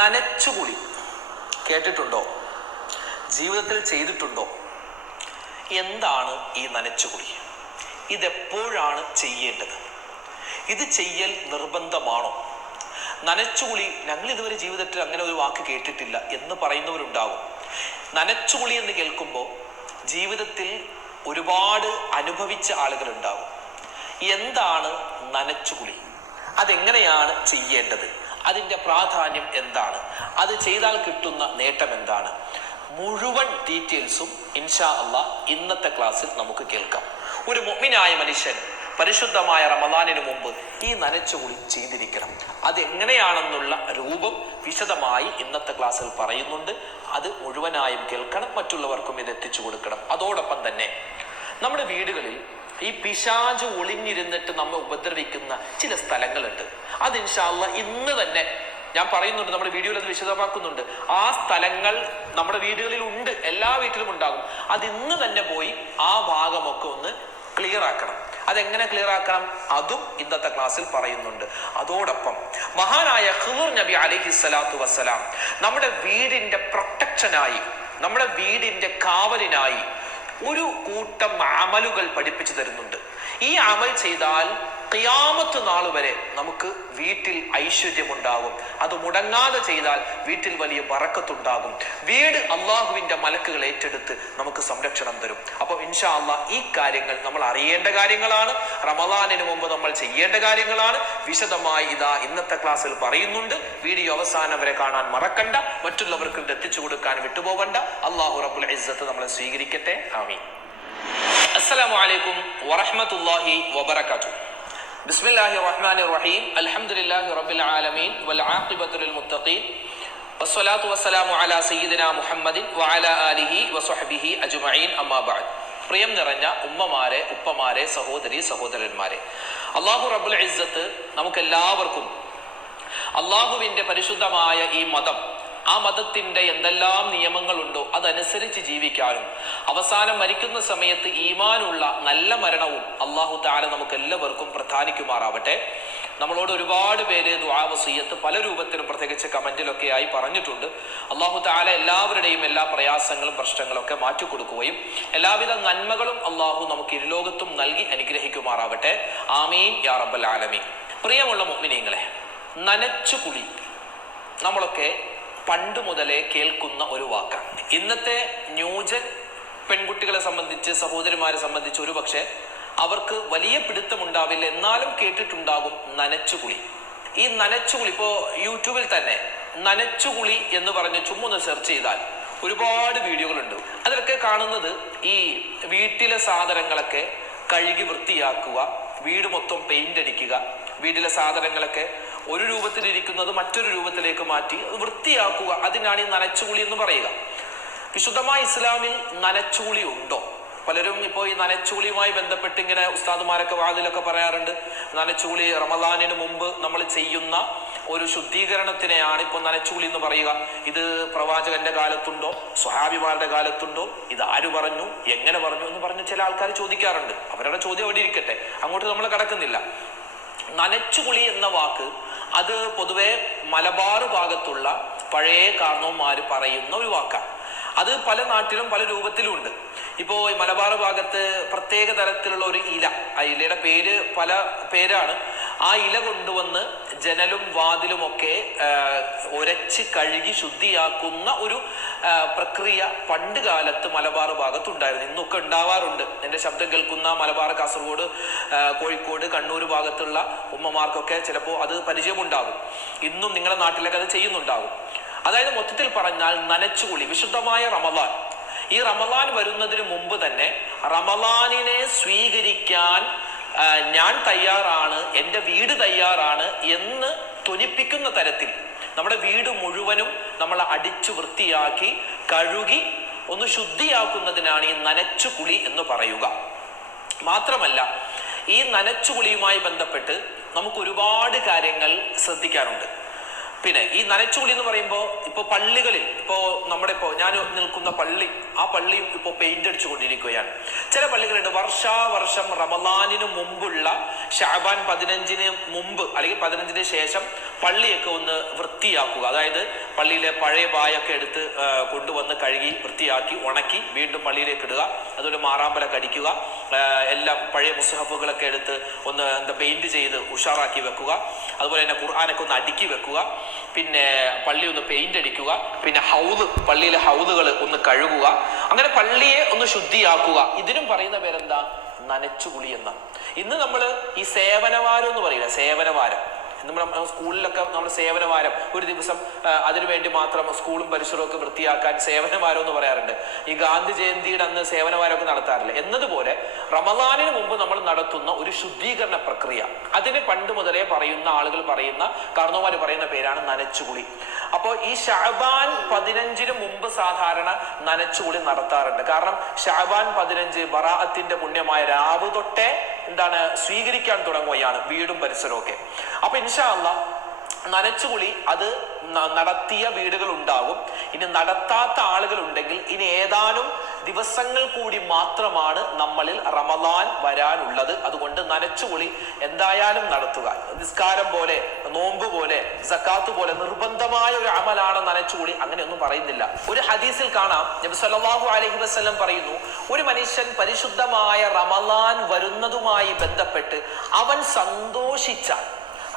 നനച്ചുകുളി കേട്ടിട്ടുണ്ടോ? ജീവിതത്തിൽ ചെയ്തിട്ടുണ്ടോ? എന്താണ് ഈ നനച്ചുകുളി ഇതെപ്പോഴാണ് ചെയ്യേണ്ടത്? ഇത് ചെയ്യൽ നിർബന്ധമാണോ? നനച്ചുകുളി ഞങ്ങൾ ഇതുവരെ ജീവിതത്തിൽ അങ്ങനെ ഒരു വാക്ക് കേട്ടിട്ടില്ല എന്ന് പറയുന്നവരുണ്ടാവും. നനച്ചുകുളി എന്ന് കേൾക്കുമ്പോൾ ജീവിതത്തിൽ ഒരുപാട് അനുഭവിച്ച ആളുകളുണ്ടാവും. എന്താണ് നനച്ചുകുളി അതെങ്ങനെയാണ് ചെയ്യേണ്ടത്? അതിന്റെ പ്രാധാന്യം എന്താണ്? അത് ചെയ്താൽ കിട്ടുന്ന നേട്ടം എന്താണ്? മുഴുവൻ ഡീറ്റെയിൽസും ഇൻഷാ അല്ല ഇന്നത്തെ ക്ലാസ്സിൽ നമുക്ക് കേൾക്കാം. ഒരു മുഅ്മിനായ മനുഷ്യൻ പരിശുദ്ധമായ റമദാനിന് മുമ്പ് ഈ നനച്ചുകുളി ചെയ്തിരിക്കണം. അതെങ്ങനെയാണെന്നുള്ള രൂപം വിശദമായി ഇന്നത്തെ ക്ലാസ്സിൽ പറയുന്നുണ്ട്. അത് മുഴുവനായും കേൾക്കണം മറ്റുള്ളവർക്കും ഇത് എത്തിച്ചു കൊടുക്കണം. അതോടൊപ്പം തന്നെ നമ്മുടെ വീടുകളിൽ ഈ പിശാജ് ഒളിഞ്ഞിരുന്നിട്ട് നമ്മെ ഉപദ്രവിക്കുന്ന ചില സ്ഥലങ്ങളുണ്ട്. അത് ഇൻഷാല്ല ഇന്ന് തന്നെ ഞാൻ പറയുന്നുണ്ട് നമ്മുടെ വീഡിയോയിൽ അത് വിശദമാക്കുന്നുണ്ട്. ആ സ്ഥലങ്ങൾ നമ്മുടെ വീടുകളിൽ ഉണ്ട് എല്ലാ വീട്ടിലും ഉണ്ടാകും. അത് ഇന്ന് തന്നെ പോയി ആ ഭാഗമൊക്കെ ഒന്ന് ക്ലിയർ ആക്കണം. അതെങ്ങനെ ക്ലിയർ ആക്കണം? അതും ഇന്നത്തെ ക്ലാസ്സിൽ പറയുന്നുണ്ട്. അതോടൊപ്പം മഹാനായ ഹിർ നബി അലൈഹി സ്വലാത്തു വസ്സലാം നമ്മുടെ വീടിന്റെ പ്രൊട്ടക്ഷനായി നമ്മുടെ വീടിന്റെ കാവലിനായി ഒരു കൂട്ടം അമലുകൾ പഠിപ്പിച്ചു തരുന്നുണ്ട്. ഈ അമൽ ചെയ്താൽ ഖിയാമത്ത് നാൾ വരെ നമുക്ക് വീട്ടിൽ ഐശ്വര്യമുണ്ടാകും. അത് മുടങ്ങാതെ ചെയ്താൽ വീട്ടിൽ വലിയ പറക്കത്തുണ്ടാകും വീട് അള്ളാഹുവിന്റെ മലക്കുകൾ ഏറ്റെടുത്ത് നമുക്ക് സംരക്ഷണം തരും. അപ്പോൾ ഇൻഷാ അള്ള ഈ കാര്യങ്ങൾ നമ്മൾ അറിയേണ്ട കാര്യങ്ങളാണ്. റമദാനിന് മുമ്പ് നമ്മൾ ചെയ്യേണ്ട കാര്യങ്ങളാണ്. വിശദമായി ഇതാ ഇന്നത്തെ ക്ലാസ്സിൽ പറയുന്നുണ്ട്. വീഡിയോ അവസാനം വരെ കാണാൻ മറക്കണ്ട. മറ്റുള്ളവർക്ക് എത്തിച്ചു കൊടുക്കാൻ വിട്ടുപോകണ്ട. അള്ളാഹു റബുൽ ഇസ്സത്ത് നമ്മളെ സ്വീകരിക്കട്ടെ. ആമീൻ. അസ്സലാമു അലൈക്കും വറഹ്മത്തുള്ളാഹി വബറകാതുഹു ബിസ്മില്ലാഹി റഹ്മാനി റഹീം അൽഹംദുലില്ലാഹി റബ്ബിൽ ആലമീൻ വൽ والعاقبة للمتقين മുത്തഖീൻ والسلام വസ്സലാമു അലാ محمد മുഹമ്മദിൻ വഅലാ ആലിഹി أجمعين അമ്മാ ബഅദ്. പ്രിയം നിറഞ്ഞ ഉമ്മമാരെ ഉപ്പമാരെ സഹോദരി സഹോദരന്മാരെ. അള്ളാഹു റബ്ബുൽ ഇസ്സത്ത് നമുക്കെല്ലാവർക്കും അള്ളാഹുവിന്റെ പരിശുദ്ധമായ ഈ മതം ആ മതത്തിന്റെ എന്തെല്ലാം നിയമങ്ങളുണ്ടോ അതനുസരിച്ച് ജീവിക്കാനും. അവസാനം മരിക്കുന്ന സമയത്ത് ഈമാനുള്ള നല്ല മരണവും അള്ളാഹു താല നമുക്ക് എല്ലാവർക്കും പ്രധാനിക്കുമാറാവട്ടെ. നമ്മളോട് ഒരുപാട് പേര് ദ്വാവസീയത്ത് പല രൂപത്തിലും പ്രത്യേകിച്ച് കമന്റിലൊക്കെ ആയി പറഞ്ഞിട്ടുണ്ട്. അള്ളാഹു താല എല്ലാവരുടെയും എല്ലാ പ്രയാസങ്ങളും പ്രശ്നങ്ങളും ഒക്കെ മാറ്റിക്കൊടുക്കുകയും എല്ലാവിധ നന്മകളും അള്ളാഹു നമുക്ക് ഇരുലോകത്തും നൽകി അനുഗ്രഹിക്കുമാറാവട്ടെ. ആമീൻ യാ റബ്ബൽ ആലമീൻ. പ്രിയമുള്ള മുഅ്മിനീങ്ങളെ നനച്ചുകുളി നമ്മളൊക്കെ പണ്ട് മുതലേ കേൾക്കുന്ന ഒരു വാക്കാണ് ഇന്നത്തെ ന്യൂജൻ പെൺകുട്ടികളെ സംബന്ധിച്ച് സഹോദരിമാരെ സംബന്ധിച്ച് ഒരു പക്ഷേ അവർക്ക് വലിയ പിടുത്തമുണ്ടാവില്ല. എന്നാലും കേട്ടിട്ടുണ്ടാകും നനച്ചുകുളി. ഈ നനച്ചുകുളി ഇപ്പോ യൂട്യൂബിൽ തന്നെ നനച്ചുകുളി എന്ന് പറഞ്ഞ് ചുമ്മാ സെർച്ച് ചെയ്താൽ ഒരുപാട് വീഡിയോകളുണ്ട്. അതിലൊക്കെ കാണുന്നത് ഈ വീട്ടിലെ സാധനങ്ങളൊക്കെ കഴുകി വൃത്തിയാക്കുക വീട് മൊത്തം പെയിന്റ് അടിക്കുക വീട്ടിലെ സാധനങ്ങളൊക്കെ ഒരു രൂപത്തിലിരിക്കുന്നത് മറ്റൊരു രൂപത്തിലേക്ക് മാറ്റി അത് വൃത്തിയാക്കുക. അതിനാണ് ഈ നനച്ചുകുളി എന്ന് പറയുക. വിശുദ്ധമായ ഇസ്ലാമിൽ നനച്ചുകുളി ഉണ്ടോ? പലരും ഇപ്പോൾ ഈ നനച്ചുകുളിയുമായി ബന്ധപ്പെട്ട് ഇങ്ങനെ ഉസ്താദുമാരൊക്കെ വാതിലൊക്കെ പറയാറുണ്ട്. നനച്ചുകുളി റമദാനിന് മുമ്പ് നമ്മൾ ചെയ്യുന്ന ഒരു ശുദ്ധീകരണത്തിനെയാണ് ഇപ്പോൾ നനച്ചുകുളി എന്ന് പറയുക. ഇത് പ്രവാചകന്റെ കാലത്തുണ്ടോ? സ്വഹാബിമാരുടെ കാലത്തുണ്ടോ? ഇത് ആര് പറഞ്ഞു? എങ്ങനെ പറഞ്ഞു? എന്ന് പറഞ്ഞ് ചില ആൾക്കാർ ചോദിക്കാറുണ്ട്. അവരുടെ ചോദ്യം അവിടെ ഇരിക്കട്ടെ. അങ്ങോട്ട് നമ്മൾ കടക്കുന്നില്ല. നനച്ചുകുളി എന്ന വാക്ക് അത് പൊതുവെ മലബാർ ഭാഗത്തുള്ള പഴയ കാർണവന്മാർ പറയുന്ന ഒരു വാക്കാണ് അത് പല നാട്ടിലും പല രൂപത്തിലും ഉണ്ട് ഇപ്പോ ഈ മലബാർ ഭാഗത്ത് പ്രത്യേക തരത്തിലുള്ള ഒരു ഇല ആ ഇലയുടെ പേര് പല പേരാണ്. ആ ഇല കൊണ്ടുവന്ന് ജനലും വാതിലും ഒക്കെ ഉരച്ച് കഴുകി ശുദ്ധിയാക്കുന്ന ഒരു പ്രക്രിയ പണ്ട് കാലത്ത് മലബാർ ഭാഗത്തുണ്ടായിരുന്നു. ഇന്നൊക്കെ ഉണ്ടാവാറുണ്ട്. എന്റെ ശബ്ദം കേൾക്കുന്ന മലബാർ കാസർഗോഡ് കോഴിക്കോട് കണ്ണൂർ ഭാഗത്തുള്ള ഉമ്മമാർക്കൊക്കെ ചിലപ്പോൾ അത് പരിചയമുണ്ടാകും. ഇന്നും നിങ്ങളുടെ നാട്ടിലൊക്കെ അത് ചെയ്യുന്നുണ്ടാകും. അതായത് മൊത്തത്തിൽ പറഞ്ഞാൽ നനച്ചുകുളി വിശുദ്ധമായ റമദാൻ. ഈ റമദാൻ വരുന്നതിന് മുമ്പ് തന്നെ റമദാനിനെ സ്വീകരിക്കാൻ ഞാൻ തയ്യാറാണ് എന്റെ വീട് തയ്യാറാണ് എന്ന് ധ്വനിപ്പിക്കുന്ന തരത്തിൽ നമ്മുടെ വീട് മുഴുവനും നമ്മൾ അടിച്ചു വൃത്തിയാക്കി കഴുകി ഒന്ന് ശുദ്ധിയാക്കുന്നതിനാണ് ഈ നനച്ചുകുളി എന്ന് പറയുക. മാത്രമല്ല ഈ നനച്ചുകുളിയുമായി ബന്ധപ്പെട്ട് നമുക്ക് ഒരുപാട് കാര്യങ്ങൾ ശ്രദ്ധിക്കാറുണ്ട് പിന്നെ ഈ നനച്ചുകുളി എന്ന് പറയുമ്പോൾ ഇപ്പോൾ പള്ളികളിൽ ഇപ്പോൾ നമ്മുടെ ഇപ്പോൾ ഞാൻ നിൽക്കുന്ന പള്ളി ആ പള്ളിയും ഇപ്പോൾ പെയിന്റ് അടിച്ചു കൊണ്ടിരിക്കുകയാണ് ചില പള്ളികളുണ്ട് വർഷാവർഷം റമദാനിന് മുമ്പുള്ള ഷാബാൻ പതിനഞ്ചിന് മുമ്പ് അല്ലെങ്കിൽ പതിനഞ്ചിന് ശേഷം പള്ളിയൊക്കെ ഒന്ന് വൃത്തിയാക്കുക. അതായത് പള്ളിയിലെ പഴയ പായൊക്കെ എടുത്ത് കൊണ്ടുവന്ന് കഴുകി വൃത്തിയാക്കി ഉണക്കി വീണ്ടും പള്ളിയിലേക്ക് ഇടുക. അതുപോലെ മാറാമ്പല കടിക്കുക. എല്ലാം പഴയ മുസ്ഹഫുകളൊക്കെ എടുത്ത് ഒന്ന് എന്താ പെയിന്റ് ചെയ്ത് ഉഷാറാക്കി വെക്കുക. അതുപോലെ തന്നെ ഖുർആാനൊക്കെ ഒന്ന് അടുക്കി വെക്കുക. പിന്നെ പള്ളി ഒന്ന് പെയിന്റ് അടിക്കുക. പിന്നെ ഹൗദ് പള്ളിയിലെ ഹൗദുകൾ ഒന്ന് കഴുകുക. അങ്ങനെ പള്ളിയെ ഒന്ന് ശുദ്ധിയാക്കുക. ഇതിനും പറയുന്ന പേരെന്താ? നനച്ചുകുളി എന്ന. ഇന്ന് നമ്മൾ ഈ സേവനവാരം എന്ന് പറയില്ല? സേവനവാരം. നമ്മൾ നമ്മ- സ്കൂളിലൊക്കെ നമ്മൾ സേവനവാരം. ഒരു ദിവസം അതിനുവേണ്ടി മാത്രം സ്കൂളും പരിസരവും ഒക്കെ വൃത്തിയാക്കാൻ സേവനവാരം എന്ന് പറയാറുണ്ട്. ഈ ഗാന്ധി ജയന്തിയുടെ അന്ന് സേവനവാരമൊക്കെ നടത്താറില്ല. എന്നതുപോലെ റമദാനിന് മുമ്പ് നമ്മൾ നടത്തുന്ന ഒരു ശുദ്ധീകരണ പ്രക്രിയ. അതിന് പണ്ട് മുതലേ പറയുന്ന ആളുകൾ പറയുന്ന കർണവാര് പറയുന്ന പേരാണ് നനച്ചുകുളി. അപ്പോൾ ഈ ഷാബാൻ പതിനഞ്ചിന് മുമ്പ് സാധാരണ നനച്ചുകുളി നടത്താറുണ്ട്. കാരണം ഷാബാൻ പതിനഞ്ച് ബറാഅത്തിന്റെ പുണ്യമായ രാവ് തൊട്ടേ എന്താണ് സ്വീകരിക്കാൻ തുടങ്ങുകയാണ് വീടും പരിസരവും അപ്പൊ ഇൻഷാല്ല നനച്ചുകുളി അത് നടത്തിയ വീടുകൾ ഉണ്ടാകും ഇനി നടത്താത്ത ആളുകൾ ഉണ്ടെങ്കിൽ ഇനി ഏതാനും ദിവസങ്ങൾ കൂടി മാത്രമാണ് നമ്മളിൽ റമദാൻ വരാനുള്ളത്. അതുകൊണ്ട് നനച്ചുകുളി എന്തായാലും നടത്തുക. നിസ്കാരം പോലെ നോമ്പ് പോലെ സക്കാത്ത് പോലെ നിർബന്ധമായ ഒരു അമലാണ് നനച്ചുകുളി അങ്ങനെയൊന്നും പറയുന്നില്ല. ഒരു ഹദീസിൽ കാണാം. നബി സല്ലല്ലാഹു അലൈഹി വസല്ലം പറയുന്നു ഒരു മനുഷ്യൻ പരിശുദ്ധമായ റമദാൻ വരുന്നതുമായി ബന്ധപ്പെട്ട് അവൻ സന്തോഷിച്ചാൽ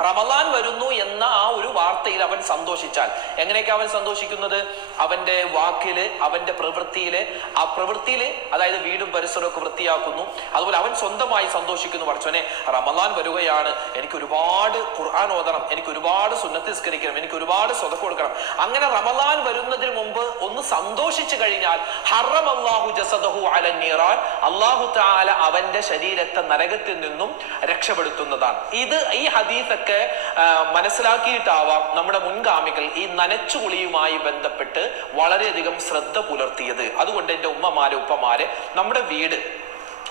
റമലാൻ വരുന്നു എന്ന ആ ഒരു വാർത്തയിൽ അവൻ സന്തോഷിച്ചാൽ. എങ്ങനെയൊക്കെ അവൻ സന്തോഷിക്കുന്നത്? അവന്റെ വാക്കിൽ അവന്റെ പ്രവൃത്തിയിൽ ആ പ്രവൃത്തിയിൽ അതായത് വീടും പരിസരവും വൃത്തിയാക്കുന്നു. അതുപോലെ അവൻ സ്വന്തമായി സന്തോഷിക്കുന്നു. പഠിച്ചവനെ റമലാൻ വരികയാണ്. എനിക്ക് ഒരുപാട് ഖുർആൻ ഓതണം. എനിക്ക് ഒരുപാട് സുന്നത്ത് നിസ്കരിക്കണം. എനിക്ക് ഒരുപാട് സ്വതക്ക് കൊടുക്കണം. അങ്ങനെ റമലാൻ വരുന്നതിന് മുമ്പ് ഒന്ന് സന്തോഷിച്ചു കഴിഞ്ഞാൽ ഹറം അള്ളാഹു ജസദഹു അല നീറാൻ അള്ളാഹു താല അവന്റെ ശരീരത്തെ നരകത്തിൽ നിന്നും രക്ഷപ്പെടുത്തുന്നതാണ്. ഇത് ഈ ഹദീസൊക്കെ ആ, മനസ്സിലാക്കിയിട്ടാവാം നമ്മുടെ മുൻഗാമികൾ ഈ നനച്ചുകുളിയുമായി ബന്ധപ്പെട്ട് വളരെയധികം ശ്രദ്ധ പുലർത്തിയത്. അതുകൊണ്ട് എന്റെ ഉമ്മമാരെ ഉപ്പമാരെ നമ്മുടെ വീട്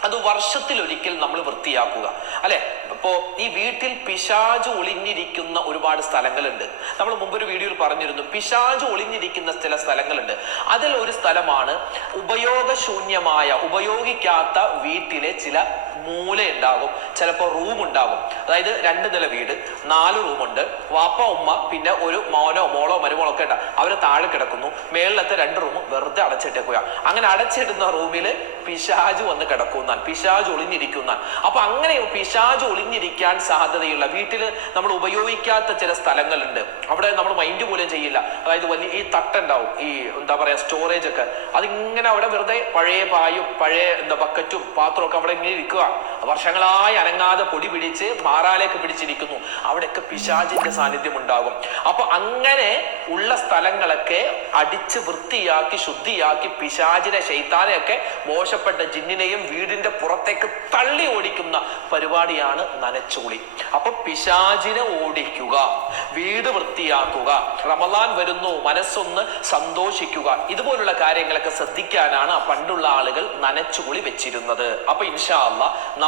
അത് വർഷത്തിൽ ഒരിക്കൽ നമ്മൾ വൃത്തിയാക്കുക. അല്ലെ? ഇപ്പോ ഈ വീട്ടിൽ പിശാജ് ഒളിഞ്ഞിരിക്കുന്ന ഒരുപാട് സ്ഥലങ്ങളുണ്ട്. നമ്മൾ മുമ്പൊരു വീഡിയോയിൽ പറഞ്ഞിരുന്നു പിശാജ് ഒളിഞ്ഞിരിക്കുന്ന ചില സ്ഥലങ്ങളുണ്ട്. അതിൽ ഒരു സ്ഥലമാണ് ഉപയോഗശൂന്യമായ ഉപയോഗിക്കാത്ത വീട്ടിലെ ചില മൂല ഉണ്ടാകും ചിലപ്പോൾ റൂം ഉണ്ടാകും അതായത് രണ്ട് നില വീട് നാല് റൂമുണ്ട്. വാപ്പ ഉമ്മ പിന്നെ ഒരു മോനോ മോളോ മരുമോളോ ഒക്കെ ഉണ്ടാവും അവർ താഴെ കിടക്കുന്നു. മേളിലത്തെ രണ്ട് റൂം വെറുതെ അടച്ചിട്ടേക്കുക അങ്ങനെ അടച്ചിടുന്ന റൂമിൽ പിശാജ് വന്ന് കിടക്കുന്നാൻ പിശാജ് ഒളിഞ്ഞിരിക്കുന്നാൻ അപ്പൊ അങ്ങനെ പിശാജ് ഒളിഞ്ഞിരിക്കാൻ സാധ്യതയുള്ള വീട്ടിൽ നമ്മൾ ഉപയോഗിക്കാത്ത ചില സ്ഥലങ്ങളുണ്ട്. അവിടെ നമ്മൾ മൈൻഡ് പോലും ചെയ്യില്ല. അതായത് വലിയ ഈ തട്ടുണ്ടാവും ഈ എന്താ പറയാ സ്റ്റോറേജ് ഒക്കെ. അതിങ്ങനെ അവിടെ വെറുതെ പഴയ പായും പഴയ എന്താ ബക്കറ്റും പാത്രവും ഒക്കെ അവിടെ ഇങ്ങനെ ഇരിക്കുക വർഷങ്ങളായി അനങ്ങാതെ പൊടി പിടിച്ച് മാറാലേക്ക് പിടിച്ചിരിക്കുന്നു. അവിടെയൊക്കെ പിശാചിന്റെ സാന്നിധ്യം ഉണ്ടാകും. അപ്പൊ അങ്ങനെ ഉള്ള സ്ഥലങ്ങളൊക്കെ അടിച്ച് വൃത്തിയാക്കി ശുദ്ധിയാക്കി പിശാചിനെ ശൈത്താനെയൊക്കെ മോശപ്പെട്ട ജിന്നിനെയും വീടിന്റെ പുറത്തേക്ക് തള്ളി ഓടിക്കുന്ന പരിപാടിയാണ് നനച്ചുളി. അപ്പൊ പിശാചിനെ ഓടിക്കുക വീട് വൃത്തിയാക്കുക റമലാൻ വരുന്നു മനസ്സൊന്ന് സന്തോഷിക്കുക ഇതുപോലുള്ള കാര്യങ്ങളൊക്കെ ശ്രദ്ധിക്കാനാണ് ആ പണ്ടുള്ള ആളുകൾ നനച്ചുകുളി വെച്ചിരുന്നത്. അപ്പൊ ഇൻഷാല്ല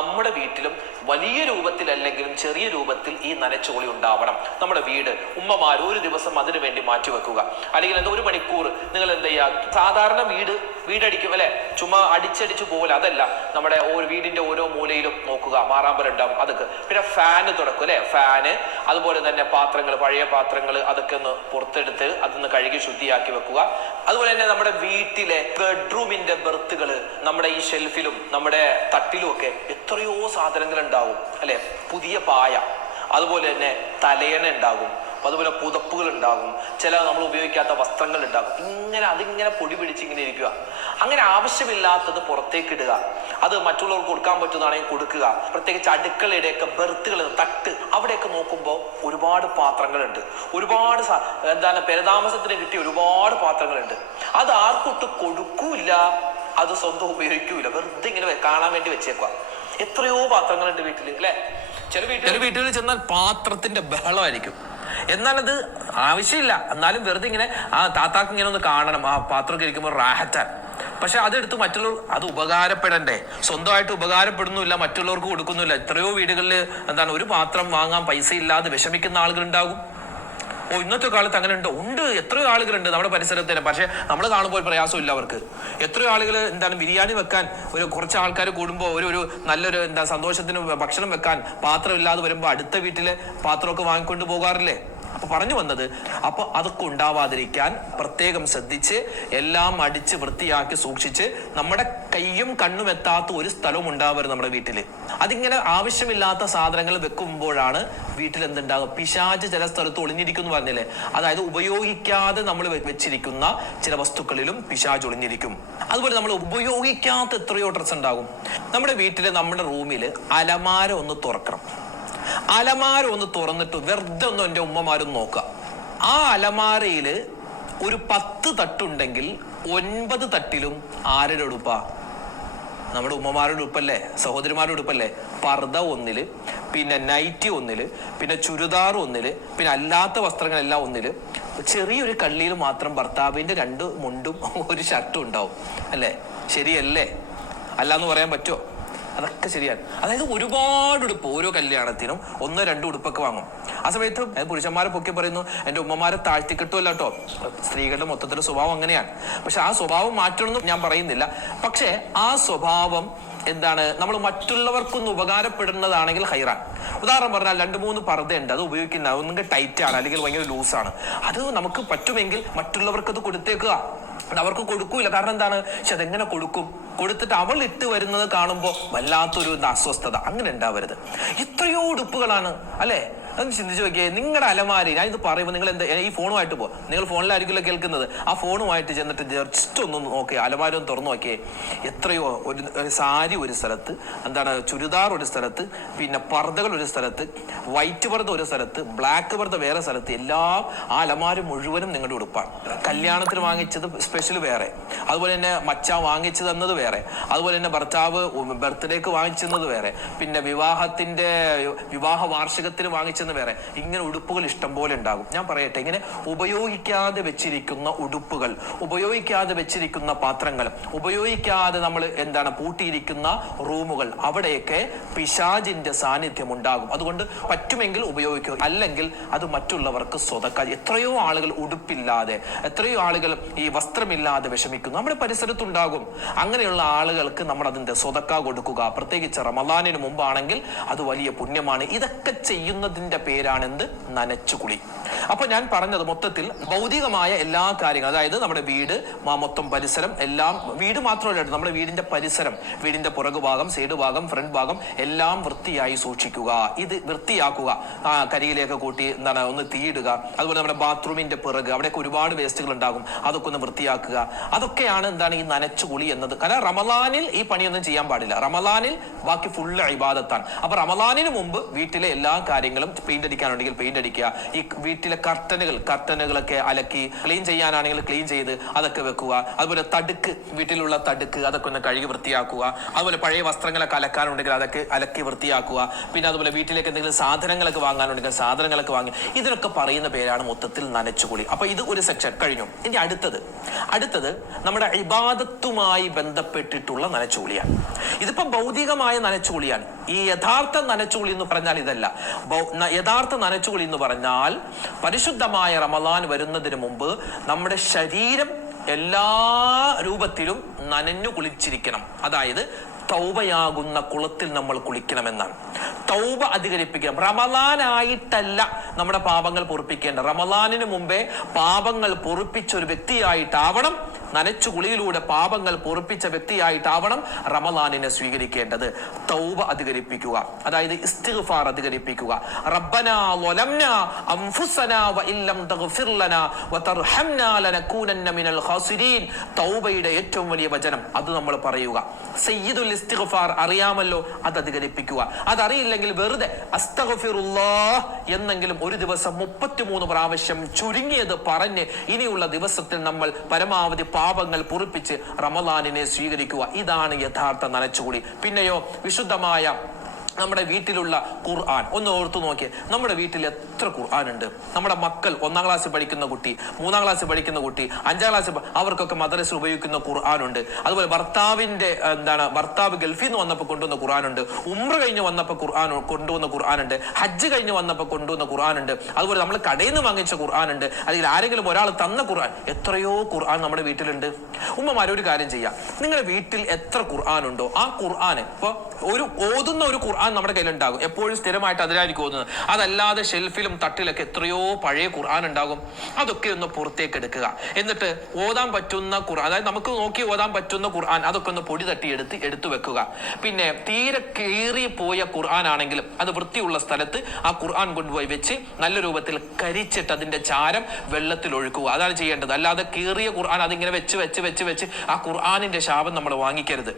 നമ്മുടെ വീട്ടിലും വലിയ രൂപത്തിൽ രൂപത്തിലല്ലെങ്കിലും ചെറിയ രൂപത്തിൽ ഈ നനച്ചോളി ഉണ്ടാവണം. നമ്മുടെ വീട് ഉമ്മമാർ ഒരു ദിവസം അതിനു വേണ്ടി മാറ്റിവെക്കുക അല്ലെങ്കിൽ എന്താ ഒരു മണിക്കൂർ നിങ്ങൾ എന്ത് ചെയ്യുക? സാധാരണ വീട് വീടടിക്കും അല്ലെ? ചുമ്മാ അടിച്ചടിച്ചു പോകല അതല്ല. നമ്മുടെ ഒരു വീടിന്റെ ഓരോ മൂലയിലും നോക്കുക. മാറാമ്പരം ഉണ്ടാവും. അതൊക്കെ. പിന്നെ ഫാന് തുറക്കും അല്ലെ? ഫാന്. അതുപോലെ തന്നെ പാത്രങ്ങൾ പഴയ പാത്രങ്ങൾ അതൊക്കെ ഒന്ന് പുറത്തെടുത്ത് അതൊന്ന് കഴുകി ശുദ്ധിയാക്കി വെക്കുക. അതുപോലെ തന്നെ നമ്മുടെ വീട്ടിലെ ബെഡ്റൂമിന്റെ ബെർത്തുകൾ നമ്മുടെ ഈ ഷെൽഫിലും നമ്മുടെ തട്ടിലും ഒക്കെ എത്രയോ സാധനങ്ങൾ ഉണ്ടാവും അല്ലെ? പുതിയ പായ. അതുപോലെ തന്നെ തലയണ ഉണ്ടാകും. അതുപോലെ പുതപ്പുകൾ ഉണ്ടാകും ചില നമ്മൾ ഉപയോഗിക്കാത്ത വസ്ത്രങ്ങൾ ഉണ്ടാകും ഇങ്ങനെ അതിങ്ങനെ പൊടി പിടിച്ച് ഇങ്ങനെ ഇരിക്കുക. അങ്ങനെ ആവശ്യമില്ലാത്തത് പുറത്തേക്ക് ഇടുക. അത് മറ്റുള്ളവർക്ക് കൊടുക്കാൻ പറ്റുന്നതാണെങ്കിൽ കൊടുക്കുക. പ്രത്യേകിച്ച് അടുക്കളയുടെയൊക്കെ ബെർത്തുകൾ തട്ട് അവിടെയൊക്കെ നോക്കുമ്പോൾ ഒരുപാട് പാത്രങ്ങളുണ്ട്. ഒരുപാട് എന്താണ് പെരതാമസത്തിന് കിട്ടിയ ഒരുപാട് പാത്രങ്ങളുണ്ട്. അത് ആർക്കൊട്ട് കൊടുക്കൂല അത് സ്വന്തം ഉപയോഗിക്കൂല വെറുതെ ഇങ്ങനെ കാണാൻ വേണ്ടി വെച്ചേക്കുക എത്രയോ പാത്രങ്ങളുണ്ട് വീട്ടിൽ അല്ലെ? ചില വീട്ടിൽ ചില വീട്ടുകളിൽ ചെന്നാൽ പാത്രത്തിന്റെ ബഹളമായിരിക്കും. എന്നാൽ അത് ആവശ്യമില്ല. എന്നാലും വെറുതെ ഇങ്ങനെ ആ താത്താക്ക് ഇങ്ങനെ ഒന്ന് കാണണം. ആ പാത്രമൊക്കെ ഇരിക്കുമ്പോൾ റാഹറ്റാൻ പക്ഷെ അതെടുത്ത് മറ്റുള്ളവർ അത് ഉപകാരപ്പെടണ്ടേ? സ്വന്തമായിട്ട് ഉപകാരപ്പെടുന്നില്ല മറ്റുള്ളവർക്ക് കൊടുക്കുന്നില്ല എത്രയോ വീടുകളിൽ എന്താണ് ഒരു പാത്രം വാങ്ങാൻ പൈസ ഇല്ലാതെ വിഷമിക്കുന്ന ആളുകൾ ഉണ്ടാകും ഓ ഇന്നത്തെ കാലത്ത് അങ്ങനെ ഉണ്ടോ ഉണ്ട് എത്രയോ ആളുകളുണ്ട് നമ്മുടെ പരിസരത്ത് തന്നെ. പക്ഷെ നമ്മൾ കാണുമ്പോൾ പ്രയാസമില്ല അവർക്ക്. എത്രയോ ആളുകൾ എന്താണ് ബിരിയാണി വെക്കാൻ ഒരു കുറച്ച് ആൾക്കാർ കൂടുമ്പോൾ ഒരു ഒരു നല്ലൊരു എന്താ സന്തോഷത്തിന് ഭക്ഷണം വെക്കാൻ പാത്രമില്ലാതെ വരുമ്പോൾ അടുത്ത വീട്ടിലെ പാത്രമൊക്കെ വാങ്ങിക്കൊണ്ട് പോകാറില്ലേ? പറഞ്ഞു വന്നത് അപ്പൊ അതൊക്കെ ഉണ്ടാവാതിരിക്കാൻ പ്രത്യേകം ശ്രദ്ധിച്ച് എല്ലാം അടിച്ച് വൃത്തിയാക്കി സൂക്ഷിച്ച് നമ്മുടെ കയ്യും കണ്ണും എത്താത്ത ഒരു സ്ഥലവും ഉണ്ടാവരുത് നമ്മുടെ വീട്ടിൽ അതിങ്ങനെ ആവശ്യമില്ലാത്ത സാധനങ്ങൾ വെക്കുമ്പോഴാണ് വീട്ടിൽ എന്തുണ്ടാകും പിശാച് ചില സ്ഥലത്ത് ഒളിഞ്ഞിരിക്കുന്നു പറഞ്ഞില്ലേ? അതായത് ഉപയോഗിക്കാതെ നമ്മൾ വെച്ചിരിക്കുന്ന ചില വസ്തുക്കളിലും പിശാച് ഒളിഞ്ഞിരിക്കും. അതുപോലെ നമ്മൾ ഉപയോഗിക്കാത്ത എത്രയോ ഡ്രസ്സ് ഉണ്ടാകും. നമ്മുടെ വീട്ടിൽ നമ്മുടെ റൂമിൽ അലമാര ഒന്ന് തുറക്കണം. അലമാര ഒന്ന് തുറന്നിട്ട് വെറുതെ ഒന്ന് എന്റെ ഉമ്മമാരും നോക്കുക ആ അലമാരയിൽ ഒരു പത്ത് തട്ടുണ്ടെങ്കിൽ ഒൻപത് തട്ടിലും ആരുടെ ഉടുപ്പാ? നമ്മുടെ ഉമ്മമാരുടെ ഉടുപ്പല്ലേ? സഹോദരിമാരുടെ ഉടുപ്പല്ലേ? പർദ്ദ ഒന്നിൽ പിന്നെ നൈറ്റി ഒന്നിൽ പിന്നെ ചുരിദാർ ഒന്നിൽ പിന്നെ അല്ലാത്ത വസ്ത്രങ്ങളെല്ലാം ഒന്നിൽ. ചെറിയൊരു കള്ളിയിൽ മാത്രം ഭർത്താവിന്റെ രണ്ട് മുണ്ടും ഒരു ഷർട്ടും ഉണ്ടാവും. അല്ലേ? ശരിയല്ലേ? അല്ലാന്ന് പറയാൻ പറ്റുമോ അതൊക്കെ ശരിയാണ്. അതായത് ഒരുപാട് ഉടുപ്പ് ഓരോ കല്യാണത്തിനും ഒന്നോ രണ്ടോ ഉടുപ്പൊക്കെ വാങ്ങും. ആ സമയത്ത് പുരുഷന്മാരെ പൊക്കി പറയുന്നു എന്റെ ഉമ്മമാരെ താഴ്ത്തി കിട്ടുമല്ല കേട്ടോ സ്ത്രീകളുടെ മൊത്തത്തിലെ സ്വഭാവം അങ്ങനെയാണ്. പക്ഷെ ആ സ്വഭാവം മാറ്റണമെന്ന് ഞാൻ പറയുന്നില്ല. പക്ഷേ ആ സ്വഭാവം എന്താണ്? നമ്മൾ മറ്റുള്ളവർക്കൊന്ന് ഉപകാരപ്പെടുന്നതാണെങ്കിൽ ഹൈറാൻ. ഉദാഹരണം പറഞ്ഞാൽ രണ്ട് മൂന്ന് പർദ്ദയുണ്ട്. അത് ഉപയോഗിക്കുന്ന ഒന്നുകിൽ ടൈറ്റ് ആണ് അല്ലെങ്കിൽ ഭയങ്കര ലൂസാണ്. അത് നമുക്ക് പറ്റുമെങ്കിൽ മറ്റുള്ളവർക്ക് അത് കൊടുത്തേക്കുക. അവർക്ക് കൊടുക്കൂല. കാരണം എന്താണ്? പക്ഷെ അതെങ്ങനെ കൊടുക്കും? കൊടുത്തിട്ട് അവൾ ഇട്ട് വരുന്നത് കാണുമ്പോൾ വല്ലാത്തൊരു അസ്വസ്ഥത. അങ്ങനെ ഉണ്ടാവരുത്. എത്രയോ ഉടുപ്പുകളാണ് അല്ലേ? അതൊന്ന് ചിന്തിച്ചു നോക്കിയേ നിങ്ങളുടെ അലമാരി ഞാൻ ഇത് പറയുമ്പോൾ നിങ്ങൾ എന്താ ഈ ഫോണുമായിട്ട് പോ നിങ്ങൾ ഫോണിലായിരിക്കില്ല കേൾക്കുന്നത്. ആ ഫോണുമായിട്ട് ചെന്നിട്ട് ജസ്റ്റ് ഒന്ന് നോക്കിയേ അലമാരി ഒന്ന് തുറന്നു നോക്കിയേ. എത്രയോ ഒരു സാരി ഒരു സ്ഥലത്ത് എന്താണ് ചുരിദാർ ഒരു സ്ഥലത്ത് പിന്നെ പർദകൾ ഒരു സ്ഥലത്ത് വൈറ്റ് പർദ്ദ ഒരു സ്ഥലത്ത് ബ്ലാക്ക് പർദ്ദ വേറെ സ്ഥലത്ത് എല്ലാം ആ അലമാരി മുഴുവനും നിങ്ങളുടെ ഉടുപ്പാണ്. കല്യാണത്തിന് വാങ്ങിച്ചത് സ്പെഷ്യൽ വേറെ. അതുപോലെ തന്നെ മച്ച വാങ്ങിച്ചു തന്നത് വേറെ. അതുപോലെ തന്നെ ഭർത്താവ് ബർത്ത്ഡേക്ക് വാങ്ങിച്ചു തന്നത് വേറെ. പിന്നെ വിവാഹത്തിന്റെ വിവാഹ വാർഷികത്തിന് വാങ്ങിച്ചെന്ന് വേറെ ഇങ്ങനെ ഉടുപ്പുകൾ ഇഷ്ടം പോലെ ഉണ്ടാകും. ഞാൻ പറയട്ടെ ഇങ്ങനെ ഉപയോഗിക്കാതെ വെച്ചിരിക്കുന്ന ഉടുപ്പുകൾ ഉപയോഗിക്കാതെ വെച്ചിരിക്കുന്ന പാത്രങ്ങൾ ഉപയോഗിക്കാതെ നമ്മൾ എന്താണ് പൂട്ടിയിരിക്കുന്ന റൂമുകൾ അവിടെയൊക്കെ പിശാജിന്റെ സാന്നിധ്യം ഉണ്ടാകും. അതുകൊണ്ട് പറ്റുമെങ്കിൽ ഉപയോഗിക്കുക. അല്ലെങ്കിൽ അത് മറ്റുള്ളവർക്ക് സ്വതക്ക എത്രയോ ആളുകൾ ഉടുപ്പില്ലാതെ എത്രയോ ആളുകൾ ഈ വസ്ത്രമില്ലാതെ വിഷമിക്കുന്നു. നമ്മുടെ പരിസരത്തുണ്ടാകും. അങ്ങനെയുള്ള ആളുകൾക്ക് നമ്മൾ അതിന്റെ സ്വതക്ക കൊടുക്കുക. പ്രത്യേകിച്ച് റമദാനിന് മുമ്പാണെങ്കിൽ അത് വലിയ പുണ്യമാണ്. ഇതൊക്കെ ചെയ്യുന്നതിന്റെ പേരാണെന്ത് നനച്ചുകുളി അപ്പൊ ഞാൻ പറഞ്ഞത് മൊത്തത്തിൽ ഭൗതികമായ എല്ലാ കാര്യങ്ങളും അതായത് നമ്മുടെ വീട് മൊത്തം പരിസരം എല്ലാം വീട് മാത്രമല്ല നമ്മുടെ വീടിന്റെ പരിസരം വീടിന്റെ പുറകു ഭാഗം സൈഡ് ഭാഗം ഫ്രണ്ട് ഭാഗം എല്ലാം വൃത്തിയായി സൂക്ഷിക്കുക. ഇത് വൃത്തിയാക്കുക. കരിയിലേക്ക് കൂട്ടി എന്താണ് ഒന്ന് തീയിടുക. അതുപോലെ നമ്മുടെ ബാത്റൂമിന്റെ പിറക് അവിടെയൊക്കെ ഒരുപാട് വേസ്റ്റുകൾ ഉണ്ടാകും. അതൊക്കെ ഒന്ന് വൃത്തിയാക്കുക. അതൊക്കെയാണ് എന്താണ് ഈ നനച്ചുകുളി എന്നത്. കാരണം റമലാനിൽ ഈ പണിയൊന്നും ചെയ്യാൻ പാടില്ല. റമലാനിൽ ബാക്കി ഫുള്ള് ഇബാദത്താണ്. അപ്പൊ റമലാനിന് മുമ്പ് വീട്ടിലെ എല്ലാ കാര്യങ്ങളും പെയിന്റ് അടിക്കാനുണ്ടെങ്കിൽ പെയിന്റ് അടിക്കുക. ഈ വീട്ടിലെ കർട്ടനുകൾ കർട്ടനുകളൊക്കെ അലക്കി ക്ലീൻ ചെയ്യാനാണെങ്കിൽ ക്ലീൻ ചെയ്ത് അതൊക്കെ വെക്കുക. അതുപോലെ തടുക്ക് വീട്ടിലുള്ള തടുക്ക് അതൊക്കെ ഒന്ന് കഴുകി വൃത്തിയാക്കുക. അതുപോലെ പഴയ വസ്ത്രങ്ങളൊക്കെ അലക്കാനുണ്ടെങ്കിൽ അതൊക്കെ അലക്കി വൃത്തിയാക്കുക. പിന്നെ അതുപോലെ വീട്ടിലേക്ക് എന്തെങ്കിലും സാധനങ്ങളൊക്കെ വാങ്ങാനുണ്ടെങ്കിൽ സാധനങ്ങളൊക്കെ വാങ്ങി. ഇതിനൊക്കെ പറയുന്ന പേരാണ് മൊത്തത്തിൽ നനച്ചുകുളി അപ്പൊ ഇത് ഒരു സെക്ഷൻ കഴിഞ്ഞു. ഇനി അടുത്തത്. അടുത്തത് നമ്മുടെ ഇബാദത്തുമായി ബന്ധപ്പെട്ടിട്ടുള്ള നനച്ചുകുളിയാണ് ഇതിപ്പോ ഭൗതികമായ നനച്ചുകുളിയാണ് ഈ യഥാർത്ഥ നനച്ചുകുളി എന്ന് പറഞ്ഞാൽ ഇതല്ല. യഥാർത്ഥ നനച്ചുകുളി എന്ന് പറഞ്ഞാൽ പരിശുദ്ധമായ റമദാൻ വരുന്നതിന് മുമ്പ് നമ്മുടെ ശരീരം എല്ലാ രൂപത്തിലും നനഞ്ഞു കുളിച്ചിരിക്കണം. അതായത് തൗബയാകുന്ന കുളത്തിൽ നമ്മൾ കുളിക്കണമെന്നാണ്. തൗബ അധികരിപ്പിക്കണം. റമലാനായിട്ടല്ല നമ്മുടെ പാപങ്ങൾ പൊറുപ്പിക്കേണ്ട റമലാനിന് മുമ്പേ പാപങ്ങൾ പൊറുപ്പിച്ച ഒരു വ്യക്തിയായിട്ടാവണം നനച്ചു കുളിയിലൂടെ പാപങ്ങൾ പൊറുപ്പിച്ച വ്യക്തിയായിട്ടാവണം റമലാനിനെ സ്വീകരിക്കേണ്ടത്. തൗബ അധികരിപ്പിക്കുക. അതായത് ഇസ്തിഗ്ഫാർ അധികരിപ്പിക്കുക. റബ്ബനാ ളലംനാ അൻഫുസനാ ഇല്ലം തഗ്ഫിർ വതർഹംനാ ലനകൂനന്ന മിനൽ ഖാസിരീൻ. തൗബയുടെ ഏറ്റവും വലിയ വചനം അത് നമ്മൾ പറയുക. സയ്യിദുൽ ഇസ്തിഗ്ഫാർ അറിയാമല്ലോ അത് അധികരിപ്പിക്കുക. അതറിയില്ലെങ്കിൽ വെറുതെ അസ്തഗ്ഫിറുല്ലാഹ് എന്നെങ്കിലും ഒരു ദിവസം മുപ്പത്തിമൂന്ന് പ്രാവശ്യം ചുരുങ്ങിയത് പറഞ്ഞ് ഇനിയുള്ള ദിവസത്തിൽ നമ്മൾ പരമാവധി പാപങ്ങൾ പൊറിപ്പിച്ച് റമദാനിനെ സ്വീകരിക്കുക. ഇതാണ് യഥാർത്ഥ നനച്ചുകൂടി. പിന്നെയോ വിശുദ്ധമായ നമ്മുടെ വീട്ടിലുള്ള ഖുർആൻ. ഒന്ന് ഓർത്തു നോക്കിയേ. നമ്മുടെ വീട്ടിൽ എത്ര ഖുർആൻ ഉണ്ട്? നമ്മുടെ മക്കൾ ഒന്നാം ക്ലാസ്സിൽ പഠിക്കുന്ന കുട്ടി മൂന്നാം ക്ലാസ്സിൽ പഠിക്കുന്ന കുട്ടി അഞ്ചാം ക്ലാസ്സിൽ അവർക്കൊക്കെ മദ്രസ ഉപയോഗിക്കുന്ന ഖുർആൻ ഉണ്ട്. അതുപോലെ ഭർത്താവിന്റെ എന്താണ് ഭർത്താവ് ഗൾഫിൽ നിന്ന് വന്നപ്പോൾ കൊണ്ടുവന്ന ഖുർആൻ ഉണ്ട്. ഉമ്ര കഴിഞ്ഞ് വന്നപ്പോൾ ഖുർആൻ കൊണ്ടുവന്ന ഖുർആൻ ഉണ്ട്. ഹജ്ജ് കഴിഞ്ഞ് വന്നപ്പോൾ കൊണ്ടുവന്ന ഖുർആൻ ഉണ്ട്. അതുപോലെ നമ്മൾ കടയിൽ നിന്ന് വാങ്ങിച്ച ഖുർആൻ ഉണ്ട്. അല്ലെങ്കിൽ ആരെങ്കിലും ഒരാൾ തന്ന ഖുർആൻ. എത്രയോ ഖുർആൻ നമ്മുടെ വീട്ടിലുണ്ട്. ഉമ്മമാരെ ഒരു കാര്യം ചെയ്യാം. നിങ്ങളുടെ വീട്ടിൽ എത്ര ഖുർആൻ ഉണ്ടോ? ആ ഖുർആൻ ഇപ്പൊ ഒരു ഓതുന്ന ഒരു ഖുർആൻ ഖുർആൻ നമ്മുടെ കയ്യിലുണ്ടാകും. എപ്പോഴും സ്ഥിരമായിട്ട് അതിലായിരിക്കും ഓതുന്നത്. അതല്ലാതെ ഷെൽഫിലും തട്ടിലൊക്കെ എത്രയോ പഴയ ഖുർആൻ ഉണ്ടാകും. അതൊക്കെ ഒന്ന് പുറത്തേക്ക് എടുക്കുക. എന്നിട്ട് ഓതാൻ പറ്റുന്ന ഖുർആൻ അതായത് നമുക്ക് നോക്കി ഓതാൻ പറ്റുന്ന ഖുർആൻ അതൊക്കെ ഒന്ന് പൊടി തട്ടി എടുത്ത് എടുത്തു വെക്കുക. പിന്നെ തീരെ കീറി പോയ ഖുർആൻ ആണെങ്കിലും അത് വൃത്തിയുള്ള സ്ഥലത്ത് ആ ഖുർആൻ കൊണ്ടുപോയി വെച്ച് നല്ല രൂപത്തിൽ കരിച്ചിട്ട് അതിന്റെ ചാരം വെള്ളത്തിൽ ഒഴുക്കുക. അതാണ് ചെയ്യേണ്ടത്. അല്ലാതെ കീറിയ ഖുർആൻ അതിങ്ങനെ വെച്ച് വെച്ച് വെച്ച് വെച്ച് ആ ഖുർആാനിന്റെ ശാപം നമ്മൾ വാങ്ങിക്കരുത്.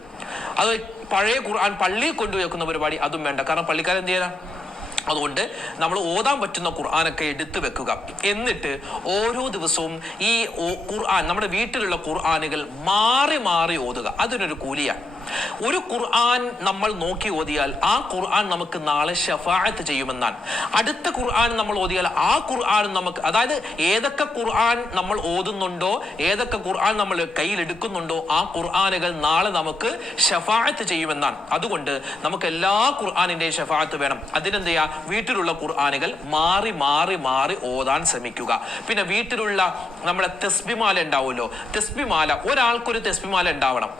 അത് പഴയ ഖുർആൻ പള്ളിയിൽ കൊണ്ടുവെക്കുന്ന പരിപാടി അതും വേണ്ട. കാരണം പള്ളിക്കാരൻ എന്ത് ചെയ്യാനാ അതുകൊണ്ട് നമ്മൾ ഓതാൻ പറ്റുന്ന ഖുർആാനൊക്കെ എടുത്തു വെക്കുക. എന്നിട്ട് ഓരോ ദിവസവും ഈ ഖുർആൻ നമ്മുടെ വീട്ടിലുള്ള ഖുർആാനുകൾ മാറി മാറി ഓതുക. അതിനൊരു കൂലിയാണ്. ഒരു ഖുർആൻ നമ്മൾ നോക്കി ഓതിയാൽ ആ ഖുർആൻ നമുക്ക് നാളെ ഷഫാഅത്ത് ചെയ്യുമെന്നാണ്. അടുത്ത ഖുർആൻ നമ്മൾ ഓതിയാൽ ആ ഖുർആൻ നമുക്ക് അതായത് ഏതൊക്കെ ഖുർആൻ നമ്മൾ ഓതുന്നുണ്ടോ ഏതൊക്കെ ഖുർആൻ നമ്മൾ കയ്യിലെടുക്കുന്നുണ്ടോ ആ ഖുർആനുകൾ നാളെ നമുക്ക് ഷഫാഅത്ത് ചെയ്യുമെന്നാണ്. അതുകൊണ്ട് നമുക്ക് എല്ലാ ഖുർആാനിന്റെയും ഷഫാഅത്ത് വേണം. അതിനെന്ത് വീട്ടിലുള്ള ഖുർആാനുകൾ മാറി മാറി മാറി ഓതാൻ ശ്രമിക്കുക. പിന്നെ വീട്ടിലുള്ള നമ്മുടെ തെസ്ബിമാല ഉണ്ടാവുമല്ലോ തെസ്ബിമാല ഒരാൾക്കൊരു തെസ്ബിമാല ഉണ്ടാവണം.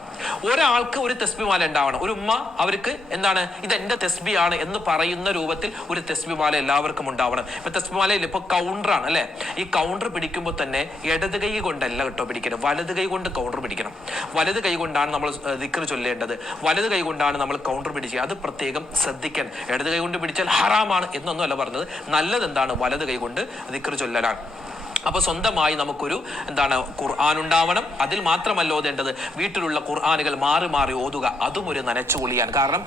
ഒരാൾക്ക് ഒരു തെസ്ബിമാല ഉണ്ടാവണം. ഒരു ഉമ്മ അവർക്ക് എന്താണ് ഇത് എന്റെ തെസ്ബിയാണ് എന്ന് പറയുന്ന രൂപത്തിൽ ഒരു തെസ്ബിമാല എല്ലാവർക്കും ഉണ്ടാവണം. ഇപ്പൊ തെസ്ബിമാലയിൽ ഇപ്പൊ കൗണ്ടറാണ് അല്ലെ? ഈ കൗണ്ടർ പിടിക്കുമ്പോൾ തന്നെ ഇടത് കൈ കൊണ്ടല്ല കേട്ടോ പിടിക്കണം വലത് കൈ കൊണ്ട് കൗണ്ടർ പിടിക്കണം. വലത് കൈ കൊണ്ടാണ് നമ്മൾ ദിക്കർ ചൊല്ലേണ്ടത്. വലത് കൈ കൊണ്ടാണ് നമ്മൾ കൗണ്ടർ പിടിക്കുക അത് പ്രത്യേകം ശ്രദ്ധിക്കണം. ഇടത് കൈ കൊണ്ട് പിടിച്ചാൽ ഹറാമാണ് എന്നൊന്നും അല്ല പറഞ്ഞത്. നല്ലത് എന്താണ് വലത് കൈ കൊണ്ട് ദിക്കർ ചൊല്ലലാണ്. അപ്പൊ സ്വന്തമായി നമുക്കൊരു എന്താണ് ഖുർആൻ ഉണ്ടാവണം. അതിൽ മാത്രമല്ല ഓതേണ്ടത്. വീട്ടിലുള്ള ഖുർആനുകൾ മാറി മാറി ഓതുക. അതും ഒരു നനച്ചുപൊളിയാണ്. കാരണം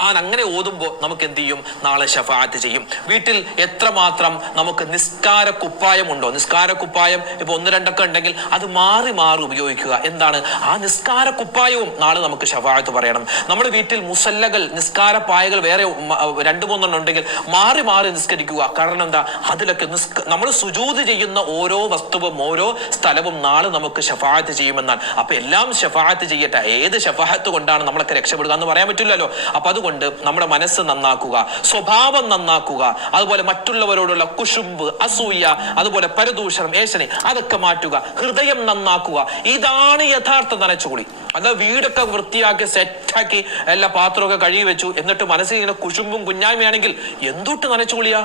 അങ്ങനെ ഓതുമ്പോൾ നമുക്ക് എന്ത് ചെയ്യും നാളെ ഷഫാത്ത് ചെയ്യും. വീട്ടിൽ എത്രമാത്രം നമുക്ക് നിസ്കാര കുപ്പായം ഉണ്ടോ നിസ്കാര കുപ്പായം ഇപ്പൊ ഒന്ന് രണ്ടൊക്കെ ഉണ്ടെങ്കിൽ അത് മാറി മാറി ഉപയോഗിക്കുക. എന്താണ്? ആ നിസ്കാര കുപ്പായവും നാളെ നമുക്ക് ഷഫാത്ത് പറയണം. നമ്മുടെ വീട്ടിൽ മുസല്ലകൾ നിസ്കാര പായകൾ വേറെ രണ്ടു മൂന്നെണ്ണം ഉണ്ടെങ്കിൽ മാറി മാറി നിസ്കരിക്കുക. കാരണം എന്താ? അതിലൊക്കെ നമ്മൾ സുജൂത് ചെയ്യുന്ന ഓരോ വസ്തുവും ഓരോ സ്ഥലവും നാളെ നമുക്ക് ഷഫാത്ത് ചെയ്യുമെന്നാണ്. അപ്പൊ എല്ലാം ഷഫാത്ത് ചെയ്യട്ടെ. ഏത് ഷഫാത്ത് കൊണ്ടാണ് നമ്മളൊക്കെ രക്ഷപ്പെടുക എന്ന് പറയാൻ പറ്റില്ലല്ലോ. അപ്പൊ അതുകൊണ്ട് നമ്മുടെ മനസ്സ് നന്നാക്കുക സ്വഭാവം നന്നാക്കുക അതുപോലെ മറ്റുള്ളവരോടുള്ള കുശുമ്പ് അസൂയ അതുപോലെ പരദൂഷണം ഏശനെ അതൊക്കെ മാറ്റുക ഹൃദയം നന്നാക്കുക. ഇതാണ് യഥാർത്ഥ നനച്ചുകുളി. അല്ല വീടൊക്കെ വൃത്തിയാക്കി സെറ്റാക്കി എല്ലാ പാത്രമൊക്കെ കഴുകി വെച്ചു. എന്നിട്ട് മനസ്സിൽ ഇങ്ങനെ കുശുമ്പും കുഞ്ഞായ്മയാണെങ്കിൽ എന്തൊട്ട് നനച്ചുകുളിയാ?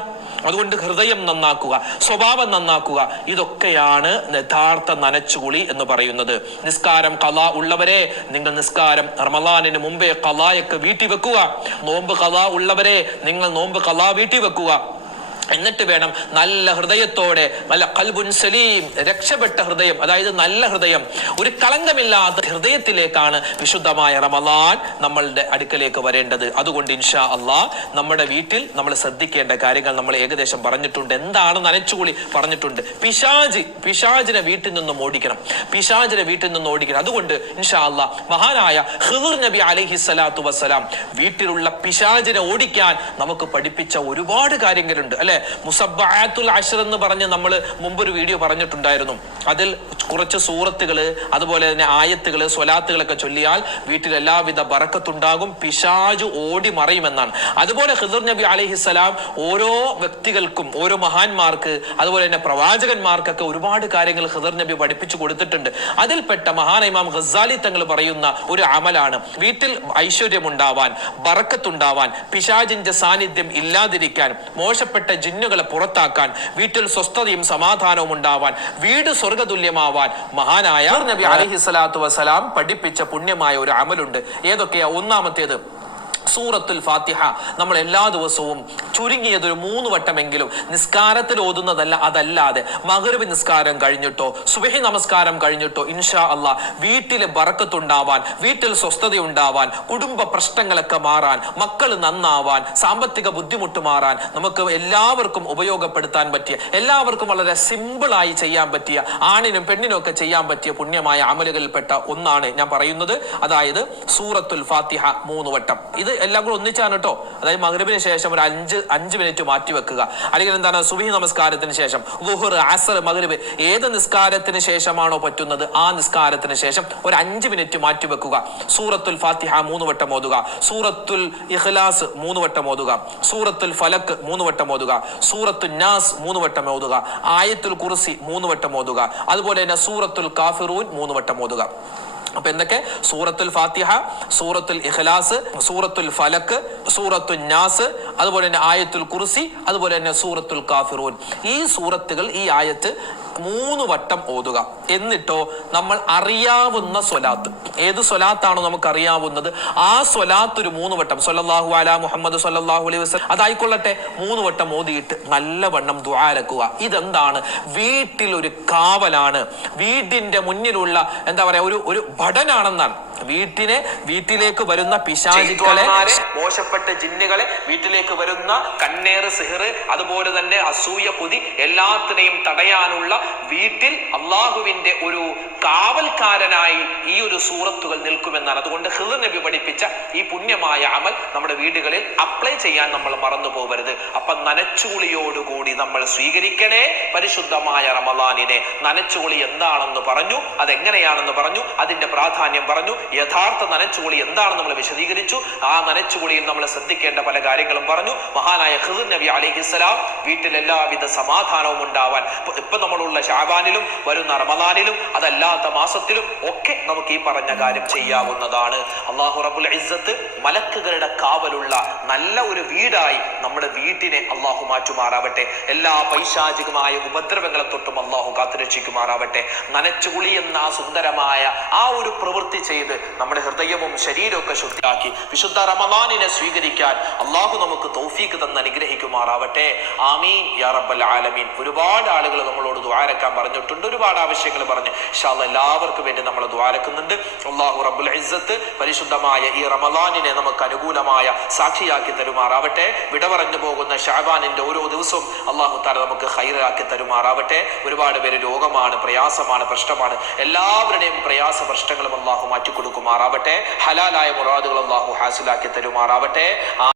അതുകൊണ്ട് ഹൃദയം നന്നാക്കുക സ്വഭാവം നന്നാക്കുക. ഇതൊക്കെയാണ് യഥാർത്ഥ നനച്ചുകുളി എന്ന് പറയുന്നത്. നിസ്കാരം കല ഉള്ളവരെ നിങ്ങൾ നിസ്കാരം റമലാനിന് മുമ്പേ കലായൊക്കെ വീട്ടി വെക്കുക നോമ്പ് കഥ ഉള്ളവരെ നിങ്ങൾ നോമ്പ് കഥ വീട്ടി വെക്കുക. എന്നിട്ട് വേണം നല്ല ഹൃദയത്തോടെ നല്ല കൽബുൻ സലീം രക്ഷപ്പെട്ട ഹൃദയം അതായത് നല്ല ഹൃദയം ഒരു കളങ്കമില്ലാത്ത ഹൃദയത്തിലേക്കാണ് വിശുദ്ധമായ റമലാൻ നമ്മളുടെ അടുക്കലേക്ക് വരേണ്ടത്. അതുകൊണ്ട് ഇൻഷാ അള്ളാ നമ്മുടെ വീട്ടിൽ നമ്മൾ ശ്രദ്ധിക്കേണ്ട കാര്യങ്ങൾ നമ്മൾ ഏകദേശം പറഞ്ഞിട്ടുണ്ട്. എന്താണ് നനച്ചുകൂടി പറഞ്ഞിട്ടുണ്ട്. പിശാജ് പിശാജിനെ വീട്ടിൽ നിന്നും ഓടിക്കണം. പിശാജിനെ വീട്ടിൽ നിന്നും ഓടിക്കണം. അതുകൊണ്ട് ഇൻഷാ അള്ളാ മഹാനായ ഹിദുർ നബി അലഹി സ്വലാത്തു വസ്സലാം വീട്ടിലുള്ള പിശാജിനെ ഓടിക്കാൻ നമുക്ക് പഠിപ്പിച്ച ഒരുപാട് കാര്യങ്ങളുണ്ട് അല്ലെ? മുസബ്ബാത്തുൽ അഷർ എന്ന് പറഞ്ഞ് നമ്മൾ മുമ്പൊരു വീഡിയോ പറഞ്ഞിട്ടുണ്ടായിരുന്നു. അതിൽ കുറച്ച് സൂറത്തുകൾ അതുപോലെ തന്നെ ആയത്തുകൾ സ്വലാത്തുകളൊക്കെ ചൊല്ലിയാൽ വീട്ടിൽ എല്ലാവിധ ബറക്കത്തുണ്ടാകും പിശാജ് ഓടി മറയുമെന്നാണ്. അതുപോലെ ഹിദർ നബി അലൈഹിസ്സലാം ഓരോ വ്യക്തികൾക്കും ഓരോ മഹാന്മാർക്ക് അതുപോലെ തന്നെ പ്രവാചകന്മാർക്കൊക്കെ ഒരുപാട് കാര്യങ്ങൾ ഹിദർ നബി പഠിപ്പിച്ചു കൊടുത്തിട്ടുണ്ട്. അതിൽപ്പെട്ട മഹാൻ ഇമാം തങ്ങൾ പറയുന്ന ഒരു അമലാണ്. വീട്ടിൽ ഐശ്വര്യമുണ്ടാവാൻ ബറക്കത്തുണ്ടാവാൻ പിശാജിന്റെ സാന്നിധ്യം ഇല്ലാതിരിക്കാൻ മോശപ്പെട്ട ജിന്നുകളെ പുറത്താക്കാൻ വീട്ടിൽ സ്വസ്ഥതയും സമാധാനവും ഉണ്ടാവാൻ വീട് സ്വർഗതുല്യമാവാൻ മഹാനായ നബി അലൈഹി സ്വലാത്തു വസ്സലാം പഠിപ്പിച്ച പുണ്യമായ ഒരു അമലുണ്ട്. ഏതൊക്കെയാ? ഒന്നാമത്തേത് സൂറത്തുൽ ഫാത്തിഹ നമ്മൾ എല്ലാ ദിവസവും ചുരുങ്ങിയത് ഒരു മൂന്ന് വട്ടമെങ്കിലും നിസ്കാരത്തിൽ ഓതുന്നതല്ല അതല്ലാതെ മകരവ് നിസ്കാരം കഴിഞ്ഞിട്ടോ സുബഹി നമസ്കാരം കഴിഞ്ഞിട്ടോ ഇൻഷാ അല്ല വീട്ടിലെ ബറക്കത്തുണ്ടാവാൻ വീട്ടിൽ സ്വസ്ഥത ഉണ്ടാവാൻ കുടുംബ പ്രശ്നങ്ങളൊക്കെ മാറാൻ മക്കൾ നന്നാവാൻ സാമ്പത്തിക ബുദ്ധിമുട്ട് മാറാൻ നമുക്ക് എല്ലാവർക്കും ഉപയോഗപ്പെടുത്താൻ പറ്റിയ എല്ലാവർക്കും വളരെ സിമ്പിളായി ചെയ്യാൻ പറ്റിയ ആണിനും പെണ്ണിനും ഒക്കെ ചെയ്യാൻ പറ്റിയ പുണ്യമായ അമലുകളിൽപ്പെട്ട ഒന്നാണ് ഞാൻ പറയുന്നത്. അതായത് സൂറത്തുൽ ഫാത്തിഹ മൂന്ന് വട്ടം. ഇത് എല്ലാം കൂടെ ഒന്നിച്ചാണ് കേട്ടോ. അതായത് മഗ്രിബിന് ശേഷം ഒരു അഞ്ച് അഞ്ച് മിനിറ്റ് മാറ്റി വെക്കുക. അല്ലെങ്കിൽ എന്താണ് സുബഹി നമസ്കാരത്തിന് ശേഷം ലുഹർ അസർ മഗ്രിബ് ഏത് നിസ്കാരത്തിന് ശേഷമാണോ പറ്റുന്നത് ആ നിസ്കാരത്തിന് ശേഷം ഒരു അഞ്ച് മിനിറ്റ് മാറ്റി വെക്കുക. സൂറത്തുൽ ഫാത്തിഹ മൂന്ന് വട്ടം ഓതുക. സൂറത്തുൽ ഇഖ്ലാസ് മൂന്ന് വട്ടം ഓതുക. സൂറത്തുൽ ഫലക്ക് മൂന്ന് വട്ടം ഓതുക. സൂറത്തുൽ നാസ് മൂന്ന് വട്ടം ഓതുക. ആയത്തുൽ കുർസി മൂന്ന് വട്ടം ഓതുക. അതുപോലെ തന്നെ സൂറത്തുൽ കാഫിറൂൻ മൂന്ന് വട്ടം ഓതുക. അപ്പൊ എന്തൊക്കെ? സൂറത്തുൽ ഫാത്തിഹ സൂറത്തുൽ ഇഖ്ലാസ് സൂറത്തുൽ ഫലക്ക് സൂറത്തുൽ നാസ് അതുപോലെ തന്നെ ആയത്തുൽ കുർസി അതുപോലെ തന്നെ സൂറത്തുൽ കാഫിറൂൻ. ഈ സൂറത്തുകൾ ഈ ആയത്ത് മൂന്ന് വട്ടം ഓതുക. എന്നിട്ടോ നമ്മൾ അറിയാവുന്ന സ്വലാത്ത്. ഏത് സ്വലാത്താണോ നമുക്ക് അറിയാവുന്നത് ആ സ്വലാത്ത് ഒരു മൂന്ന് വട്ടം സൊല്ലാഹു അല മുഹമ്മദ് സൊല്ലാഹു അലൈഹി വസ്ലം അതായിക്കൊള്ളട്ടെ മൂന്ന് വട്ടം ഓതിയിട്ട് നല്ലവണ്ണം ദ്വാരക്കുക ഇതെന്താണ്? വീട്ടിൽ ഒരു കാവലാണ്. വീടിന്റെ മുന്നിലുള്ള എന്താ പറയാ ഒരു ഒരു ഭടനാണെന്നാണ്. വീട്ടിനെ വീട്ടിലേക്ക് വരുന്ന പിശാചിക്കളെ മോശപ്പെട്ട ജിന്നുകളെ വീട്ടിലേക്ക് വരുന്ന കണ്ണേറ് സിഹർ അതുപോലെ തന്നെ അസൂയ കുതി എല്ലാത്തിനെയും തടയാനുള്ള വീട്ടിൽ അള്ളാഹുവിന്റെ ഒരു കാവൽക്കാരനായി ഈ ഒരു സൂറത്തുകൾ നിൽക്കുമെന്നാണ്. അതുകൊണ്ട് ഹിർ നബി പഠിപ്പിച്ച ഈ പുണ്യമായ അമൽ നമ്മുടെ വീടുകളിൽ അപ്ലൈ ചെയ്യാൻ നമ്മൾ മറന്നു പോകരുത് അപ്പൊ നനച്ചുകുളിയോടുകൂടി നമ്മൾ സ്വീകരിക്കണേ പരിശുദ്ധമായ റമലാനിനെ നനച്ചുകുളി എന്താണെന്ന് പറഞ്ഞു അതെങ്ങനെയാണെന്ന് പറഞ്ഞു അതിന്റെ പ്രാധാന്യം പറഞ്ഞു യഥാർത്ഥ നനച്ചുകുളി എന്താണെന്ന് നമ്മൾ വിശദീകരിച്ചു. ആ നനച്ചുകുളിയിൽ നമ്മൾ ശ്രദ്ധിക്കേണ്ട പല കാര്യങ്ങളും പറഞ്ഞു. മഹാനായ ഹൃദ നബി അലിഹിസ്സലാം വീട്ടിൽ എല്ലാവിധ സമാധാനവും ഉണ്ടാവാൻ. ഇപ്പൊ- ഇപ്പൊ നമ്മളുള്ള ഷാബാനിലും വരുന്ന റമദാനിലും അതല്ലാത്ത മാസത്തിലും ഒക്കെ നമുക്ക് ഈ പറഞ്ഞ കാര്യം ചെയ്യാവുന്നതാണ്. അള്ളാഹു റബുൽ ഇസ്സത്ത് മലക്കുകളുടെ കാവലുള്ള നല്ല ഒരു വീടായി നമ്മുടെ വീട്ടിനെ അള്ളാഹു മാറ്റുമാറാവട്ടെ. എല്ലാ പൈശാചികമായ ഉപദ്രവങ്ങളെ തൊട്ടും അള്ളാഹു കാത്തുരക്ഷിക്കുമാറാവട്ടെ. നനച്ചുകുളി എന്ന ആ സുന്ദരമായ ആ ഒരു പ്രവൃത്തി ചെയ്ത് നമ്മുടെ ഹൃദയവും ശരീരവും ഒക്കെ ശുദ്ധിയാക്കി വിശുദ്ധ റമദാനിനെ സ്വീകരിക്കാൻ അള്ളാഹു നമുക്ക് തൗഫീക്ക് തന്ന് അനുഗ്രഹിക്കുമാറാവട്ടെ. ആമീൻ യാ റബ്ബൽ ആലമീൻ. ഒരുപാട് ആളുകൾ നമ്മളോട് ദ്വാരക്കാൻ പറഞ്ഞിട്ടുണ്ട്. ഒരുപാട് ആവശ്യങ്ങൾ പറഞ്ഞു. ഇൻഷാല്ല എല്ലാവർക്കും വേണ്ടി നമ്മൾ ദ്വാരക്കുന്നുണ്ട് അള്ളാഹു റബുൽ ഇസ്സത്ത് പരിശുദ്ധമായ ഈ റമദാനിനെ നമുക്ക് അനുകൂലമായ സാക്ഷിയാക്കി തരുമാറാവട്ടെ. വിട പറഞ്ഞു പോകുന്ന ഷാബാനിന്റെ ഓരോ ദിവസവും അള്ളാഹു താര നമുക്ക് ഹൈറാക്കി തരുമാറാവട്ടെ. ഒരുപാട് പേര് രോഗമാണ് പ്രയാസമാണ് പ്രശ്നമാണ്. എല്ലാവരുടെയും പ്രയാസ പ്രശ്നങ്ങളും അള്ളാഹു മാറ്റിക്കൊടുക്കുമാറാവട്ടെ. ഹലാലായ മുറാദുകൾ അള്ളാഹു ഹാസിലാക്കി തരുമാറാവട്ടെ.